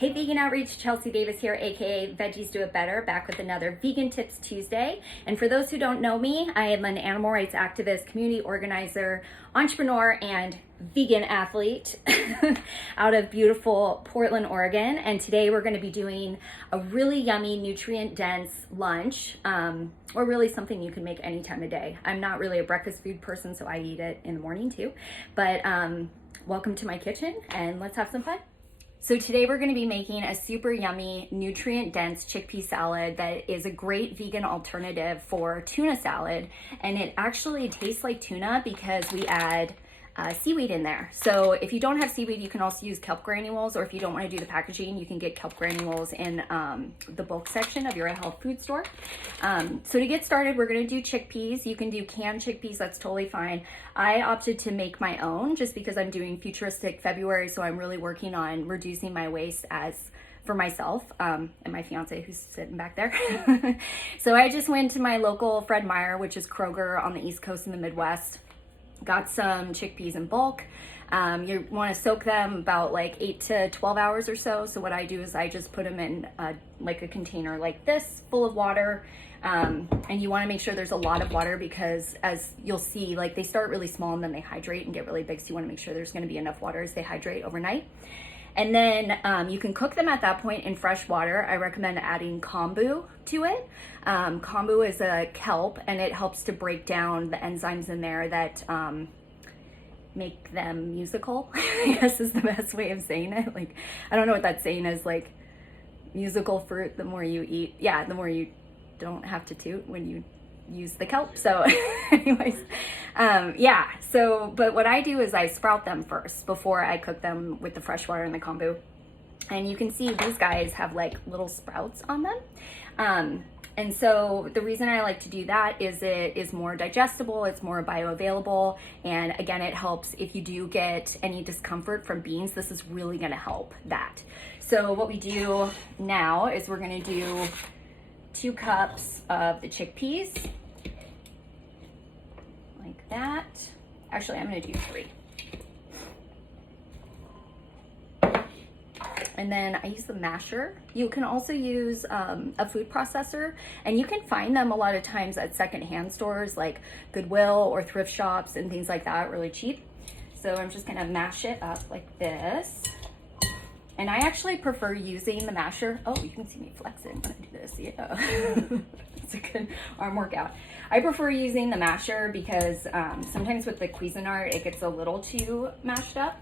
Hey Vegan Outreach, Chelsea Davis here, aka Veggies Do It Better, back with another Vegan Tips Tuesday. And for those who don't know me, I am an animal rights activist, community organizer, entrepreneur, and vegan athlete out of beautiful Portland, Oregon. And today we're going to be doing a really yummy, nutrient-dense lunch, or really something you can make any time of day. I'm not really a breakfast food person, so I eat it in the morning too. But welcome to my kitchen, and let's have some fun. So today we're going to be making a super yummy, nutrient-dense chickpea salad that is a great vegan alternative for tuna salad. And it actually tastes like tuna because we add seaweed in there. So if you don't have seaweed, you can also use kelp granules, or if you don't want to do the packaging, you can get kelp granules in the bulk section of your health food store. So to get started, we're going to do chickpeas. You can do canned chickpeas, that's totally fine. I opted to make my own just because I'm doing Futuristic February, so I'm really working on reducing my waste for myself and my fiance who's sitting back there. So I just went to my local Fred Meyer, which is Kroger on the East Coast in the Midwest. Got some chickpeas in bulk. You want to soak them about like 8 to 12 hours or so. So what I do is I just put them in like a container like this, full of water. And you want to make sure there's a lot of water because, as you'll see, like they start really small and then they hydrate and get really big. So you want to make sure there's going to be enough water as they hydrate overnight. And then you can cook them at that point in fresh water. I recommend adding kombu to it. Kombu is a kelp, and it helps to break down the enzymes in there that make them musical, I guess is the best way of saying it. Like, I don't know what that saying is, like, musical fruit, the more you eat. Yeah, the more you don't have to toot when you use the kelp. So anyways, yeah, so but what I do is I sprout them first before I cook them with the fresh water and the kombu. And you can see these guys have like little sprouts on them. And so the reason I like to do that is it is more digestible, it's more bioavailable, and again, it helps if you do get any discomfort from beans. This is really going to help that. So what we do now is we're going to do 2 cups of the chickpeas, like that. Actually, I'm going to do 3. And then I use the masher. You can also use a food processor, and you can find them a lot of times at secondhand stores like Goodwill or thrift shops and things like that, really cheap. So I'm just gonna mash it up like this. And I actually prefer using the masher. Oh, you can see me flexing when I do this, yeah. It's a good arm workout. I prefer using the masher because sometimes with the Cuisinart, it gets a little too mashed up.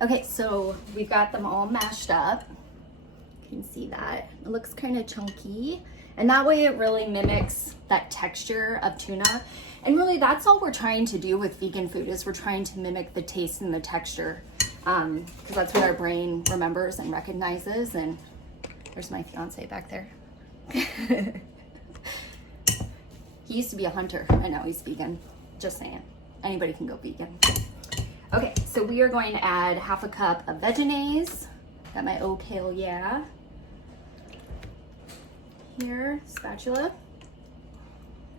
Okay, so we've got them all mashed up. You can see that. It looks kind of chunky. And that way it really mimics that texture of tuna. And really that's all we're trying to do with vegan food, is we're trying to mimic the taste and the texture. Because that's what our brain remembers and recognizes. And there's my fiance back there. He used to be a hunter, and now he's vegan. Just saying. Anybody can go vegan. Okay, so we are going to add 1/2 cup of Vegenaise. Got my kale, yeah. Here, spatula.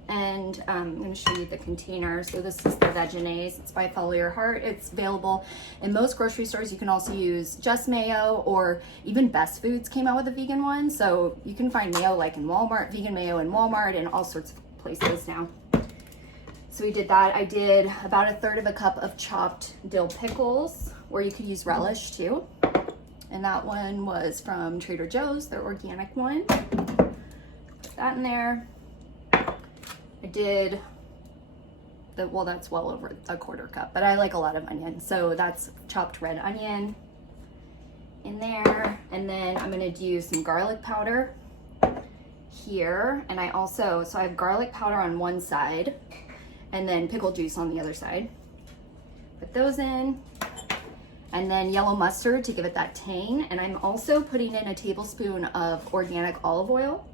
And I'm going to show you the container. So this is the Vegenaise. It's by Follow Your Heart. It's available in most grocery stores. You can also use just mayo, or even Best Foods came out with a vegan one. So you can find mayo like in Walmart, vegan mayo in Walmart and all sorts of places now. So we did that. I did about 1/3 cup of chopped dill pickles, or you could use relish too. And that one was from Trader Joe's, their organic one. Put that in there. I did well, that's well over 1/4 cup, but I like a lot of onion. So that's chopped red onion in there. And then I'm gonna do some garlic powder here. And I have garlic powder on one side, and then pickle juice on the other side. Put those in. And then yellow mustard to give it that tang. And I'm also putting in a tablespoon of organic olive oil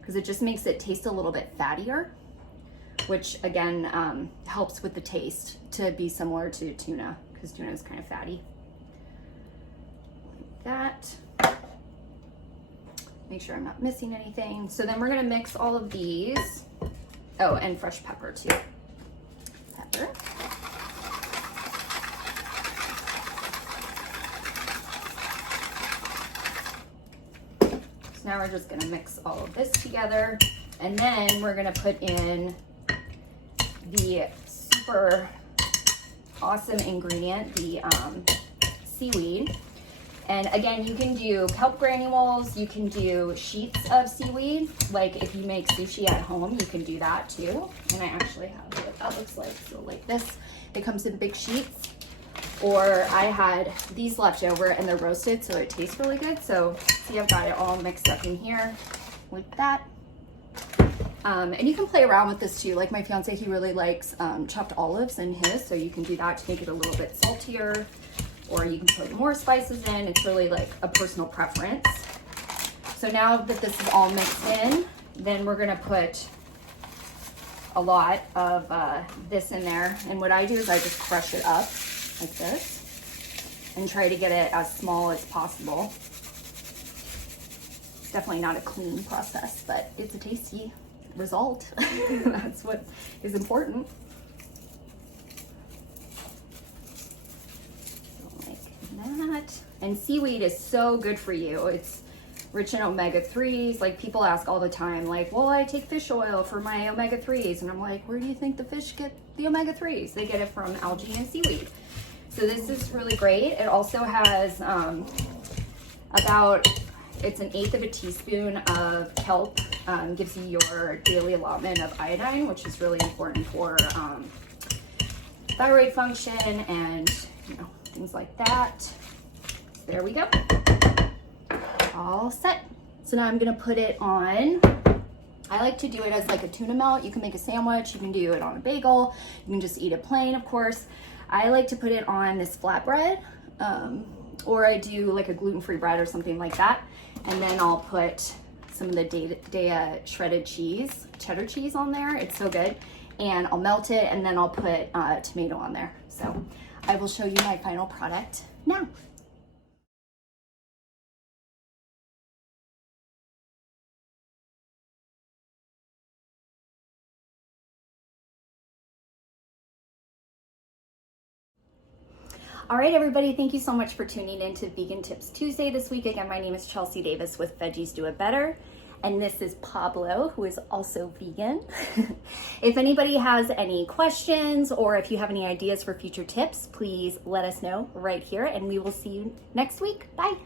because it just makes it taste a little bit fattier, which again helps with the taste to be similar to tuna, because tuna is kind of fatty. Like that. make sure I'm not missing anything. So then we're gonna mix all of these. Oh, and fresh pepper too. Pepper. So now we're just gonna mix all of this together. And then we're gonna put in the super awesome ingredient, the seaweed. And again, you can do kelp granules, you can do sheets of seaweed. Like if you make sushi at home, you can do that too. And I actually have what that looks like. So like this, it comes in big sheets. Or I had these left over and they're roasted, so it tastes really good. So see, I've got it all mixed up in here like that. And you can play around with this too. Like my fiance, he really likes chopped olives in his, so you can do that to make it a little bit saltier, or you can put more spices in. It's really like a personal preference. So now that this is all mixed in, then we're gonna put a lot of this in there. And what I do is I just crush it up like this and try to get it as small as possible. It's definitely not a clean process, but it's a tasty result. That's what is important. So like that. And seaweed is so good for you. It's rich in omega-3s. Like people ask all the time, like, well, I take fish oil for my omega-3s. And I'm like, where do you think the fish get the omega-3s? They get it from algae and seaweed. So this is really great. It also has it's 1/8 of a teaspoon of kelp. Gives you your daily allotment of iodine, which is really important for thyroid function and things like that. So there we go. All set. So now I'm gonna put it on. I like to do it as like a tuna melt. You can make a sandwich, you can do it on a bagel, you can just eat it plain, of course. I like to put it on this flatbread, or I do like a gluten-free bread or something like that. And then I'll put some of the Daiya shredded cheese, cheddar cheese on there. It's so good. And I'll melt it and then I'll put tomato on there. So I will show you my final product now. All right, everybody, thank you so much for tuning in to Vegan Tips Tuesday this week. Again, my name is Chelsea Davis with Veggies Do It Better. And this is Pablo, who is also vegan. If anybody has any questions or if you have any ideas for future tips, please let us know right here and we will see you next week. Bye.